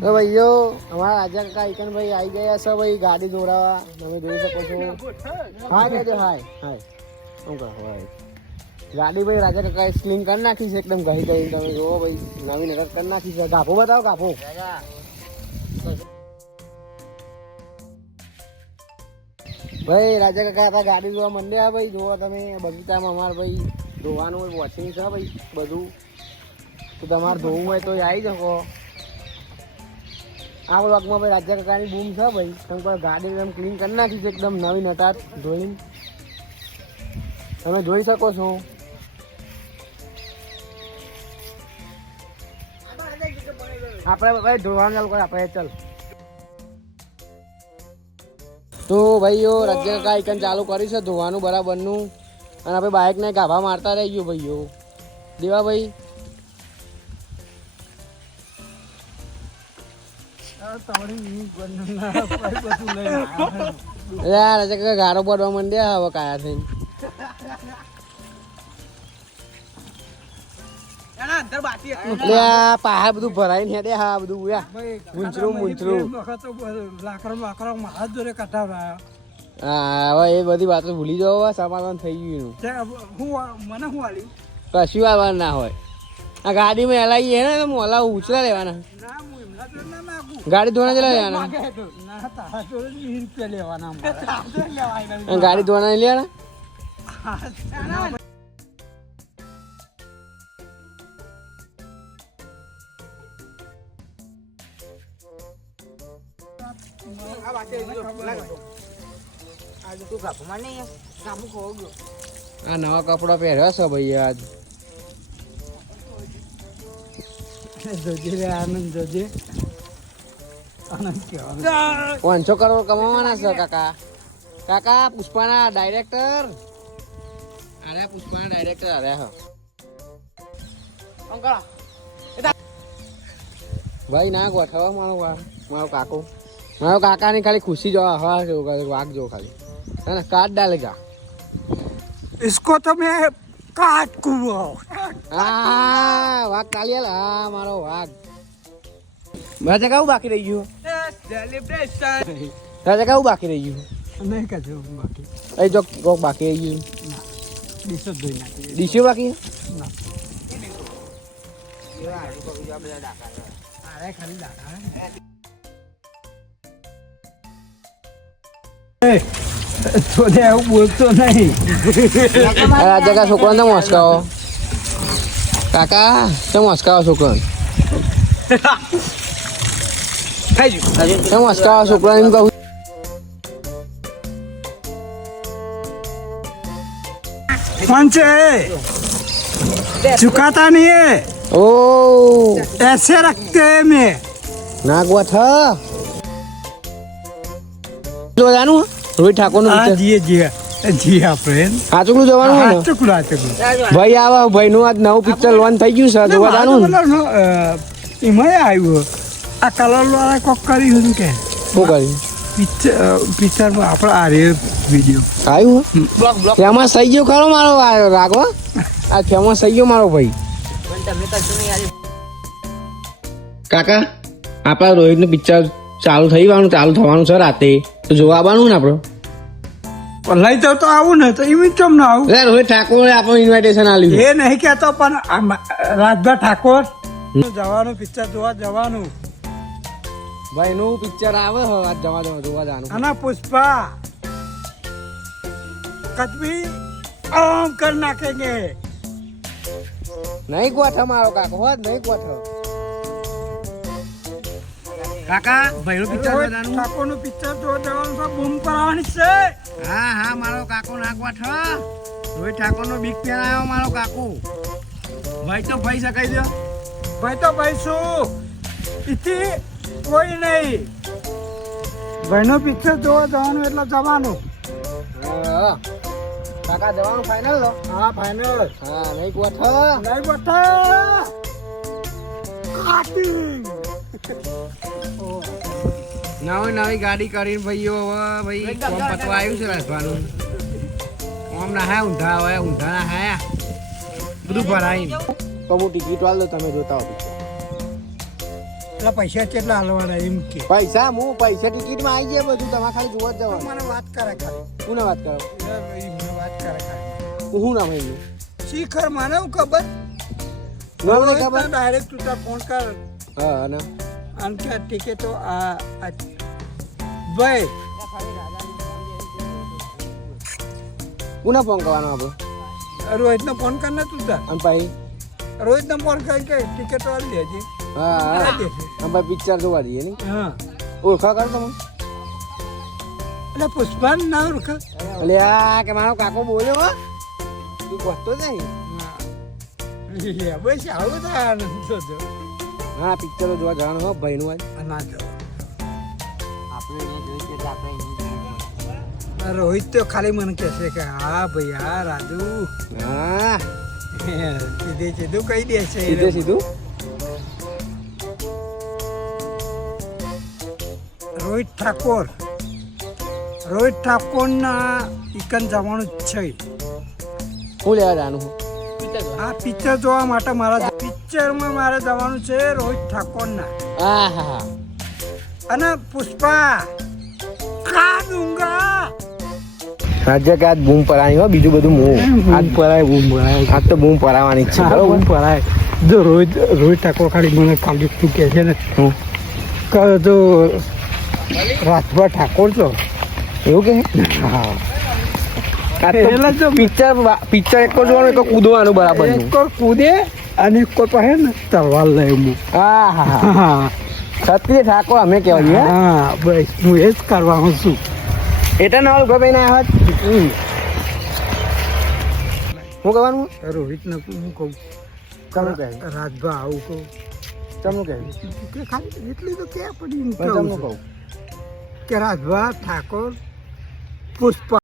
તો ભાઈઓ, અમારા રાજા કાકા ઇકનભાઈ આવી ગયા છે ભાઈ ગાડી દોડાવવા. તમે જોઈ શકો છો. હાય કહેજો હાય હાય. શું કહો હાય. ગાડી ભાઈ રાજા કાકાએ સ્લિંગ કરી નાખી છે એકદમ ઘહી ગઈ તમે જુઓ ભાઈ, નવી નગર કરી નાખી છે. ગાભો બતાવો, ગાભો. ભાઈ રાજા કાકા આપણા ગાડી જોવા મંડ્યા ભાઈ. જોવો તમે, બગીચામાં અમારે ભાઈ ધોવાનું વોચિંગ છે ભાઈ બધું. તો તમારે ધોવું હોય તો આવી શકો. આ બ્લોકમાં ભાઈ રાજ્ય કાકાની બૂમ છે ભાઈ. તમે કોઈ ગાડી એકદમ ક્લીન કરી નાખી છે એકદમ નવી નટાટ ધોઈને. તમે જોઈ શકો છો. આપણે ભાઈ ધોવાનું ચાલુ કરે, આપણે ચાલ. તો ભાઈઓ, રાજ્ય કાકા આઈકન ચાલુ કર્યું છે, ધોવાનું બરાબરનું. અને આપણે બાઇકને ગાભા મારતા રહી ગયું ભાઈઓ. દેવા યાર કાકા ગારો પડવા માંડ્યા હવે કાયા થઈને. એટલે આ પાહા બધું ભરાઈને હેડે હા હવે એ બધી વાતો ભૂલી જાઓ સમાધાન થઈ ગયું એનું. કશું આવવાનું ના હોય. આ ગાડીમાં હલાવી હે ને મોલા ઉછલા લેવાના. ગાડી ધોવાના જ લેવાના. ગાડી ધોવાના લેવાના? આ નવા કપડા પહેર્યા છે ભાઈ આજ. જોજે આનંદ કહેવાનું પાંચસો કરોડ કમાવાના છે કાકા કાકા પુષ્પાના ડાયરેક્ટર અરે પુષ્પાના ડાયરેક્ટર અરે હા ભાઈ ના ગોઠવા મારો વા મારો કાકો મારો કાકાની ખાલી ખુશી જોવા હવા જેવું કરે વાઘ જો ખાલી હે ને કાટ ડાલેગા इसको तो मैं काट कूँ હા વાઘ કાલિયાલ હા મારો વાઘ રાજા કાવું બાકી રહી ગયું સેલિબ્રેશન તારે કેવું બાકી રહી ગયું? નહીં બાકી. એ ગયું. બાકી. છોડે એવું બોલતો નહીં. જગા છોકરો ને મોસકાવો કાકા તો મોસકાવો છોકરો છોકરાને તો મોસકાવો છોકરાને એમ કહું कौन से चुकाता नहीं है ઓ ऐसे रखते हैं मैं નાક વાત હા જોવાનું રોહિત ઠાકોર નું हाँ जी जी जी हाँ फ्रेंड સાચુકલું જવાનું હોય हाँ ને चुकला चुकला ભાઈ આવા ભાઈ નું આજ નવું પિક્ચર લોન થઈ ગયું છે જોવા જવાનું ને એમાં આવ્યું આ કલર વાળા કોક કર્યું હતું કે? શું કર્યું પિક્ચર આપણે આ રે વીડિયો. આવ્યું? ફેમસ થઈ ગયો ખરો મારો રાઘવા આ ફેમસ થઈ ગયો મારો ભાઈ. કાકા આપણા રોહિતનું પિક્ચર ચાલુ થઈ જવાનું ચાલુ થવાનું છે રાતે. તો જોવા આવવાનું ને આપણો લઈ તો આવું ને તો એવી કેમ ના આવું? અરે રોહિત ઠાકોરે આપણું ઇન્વિટેશન આપ્યું એ નહીં કહેતો પણ આમ રાજભા ઠાકોર. જવાનું પિક્ચર જોવા જવાનું. ભાઈ નું પિક્ચર આવે હવે આજ જવા જવા જોવા જવાનું. અને પુષ્પા કદમી આમ કર નાખેંગે. નહીં ગોઠ મારો કાકો હોત નહીં ગોઠ કાકા ભાઈ નું પિક્ચર જોવા જવાનું ઠાકોરનું પિક્ચર જોવા જવાનું છે બૂમ પડાવવાની છે. હા હા મારો કાકો ના ગોઠ રોહિત ઠાકોર નો બિગ ફેન આવ્યો મારો કાકો. ભાઈ તો ભાઈ શકાઈ દો ભાઈ તો ભાઈ શું ઇથી કોઈ નહીં. ભાઈનો પિક્ચર જોવા જવાનું એટલે જવાનું. કાકા જવાનું ફાઇનલ હા ફાઈનલ હા નહીં ગોઠ નહીં બતા નવી નવી ગાડી કરીને ભાઈઓ હવે ભાઈ. કોમ પતવા આવ્યું છે રાજભાનું. કોમ ના હાય ઊંધા હવે ઊંધા ના હાયા બધું ભરાય તો હું ટિકિટ વાળ દો તમે જોતા હો એટલે પૈસા કેટલા હાલવાના એમ કે. પૈસા હું પૈસા ટિકિટમાં આવી જાય બધું તમારે ખાલી જોવા જ જવાનું. મને વાત કરે ખાલી. કોને વાત કરો? ભાઈ મને વાત કરે ખાલી. હું નામ એનું? શિખર મને હું ખબર? નામ નહીં ખબર? ડાયરેક્ટ તું તાર ફોન કર. હા અને? આમ કે ટિકિટો આ ભાઈ. કોને ફોન કરવાનો આપણે રોહિતને ફોન કર ને તું તાર. અને પછી? રોહિતને ફોન કરી કે ટિકિટો આવી દેજે. હા હા. પિક્ચર જોવા જઈએ ને હા. ઓળખા કરો તમે? એટલે પુષ્પાન ના ઓળખા. એટલે આ કે મારો કાકો બોલ્યો હો. તું પહોંચતો જ નહીં? બસ આવું થાય આનંદ થતો હા પિક્ચરો જોવા જવાનું હો ભાઈનું આજ આ ના જવાય. આપણે અહીંયા જોઈ કે આપણે રોહિત તો ખાલી મને કહેશે કે હા ભાઈ હા રાજુ. હા. સીધે સીધું કહી દે છે સીધે સીધું? રોહિત ઠાકોર. રોહિત ઠાકોરના ઇકન જવાનું છે. હું લેવા જવાનું આ પિક્ચર જોવા. માટે મારા પિક્ચરમાં મારે જવાનું છે રોહિત ઠાકોરના. હા હા હા. અને પુષ્પા કા દુંગા? રાજ્ય કે આજ બૂમ પરાણી હો બીજું બધું હું. આજ પરાય બૂમ પરાય આજ તો બૂમ પરાવાની છે છે બૂમ પરાય જો રોહિત રોહિત ઠાકોર ખાલી મને ખાલી તું કહે છે ને. હું? કે જો રાજભા ઠાકોર છો? એવું કે? હા. પિક્ચર પિક્ચર એક જોવાનું એક કૂદવાનું બરાબર એક કૂદે અને એક પાસે ને તલવાર લઈ હું હા હા. હા. હા ઠાકોર અમે કહેવાય હા? બસ હું એ જ કરવાનું છું. એટલે ના ઓળખો ભાઈ ના શું કરવાનું રોહિતને હું કહું. ચમનું કહે રાજભા આવું કહું. ચમનું કહે કે એટલી તો ક્યાં પડી એમ કહું. કે રાજભા ઠાકોર પુષ્પા